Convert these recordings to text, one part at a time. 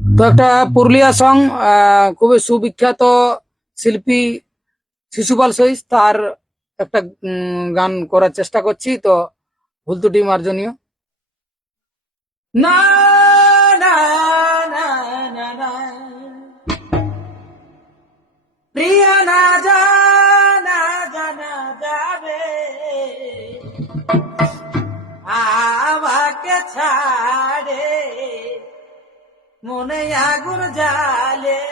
তো একটা পুরুলিয়া সং খুবই সুবিখ্যাত শিল্পী শিশুপাল সহিত তার একটা গান করার চেষ্টা করছি, তো ভুল ত্রুটি মার্জনীয়। না না না না না, প্রিয়া না জানা জানা যাবে আমাকে ছাড়ে, মনে আগুন জ্বালে,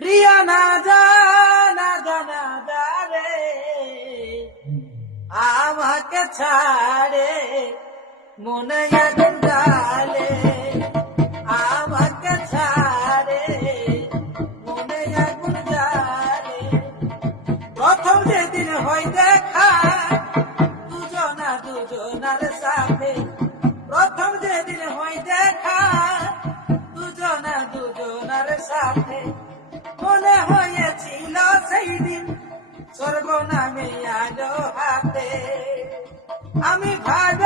প্রিয়া না জানা জানা যাবে আমাকে ছাড়ে, মনে আগুন জ্বালে, আমাকে ছাড়ে, মনে আগুন জ্বালে। প্রথম যেদিন হয় দেখা দুজনার সাথে, প্রথম যেদিন হয় দেখা দুজনার সাথে, মনে হয়েছিল সেই দিন স্বর্গ নামে আলো হাতে। আমি ভাগ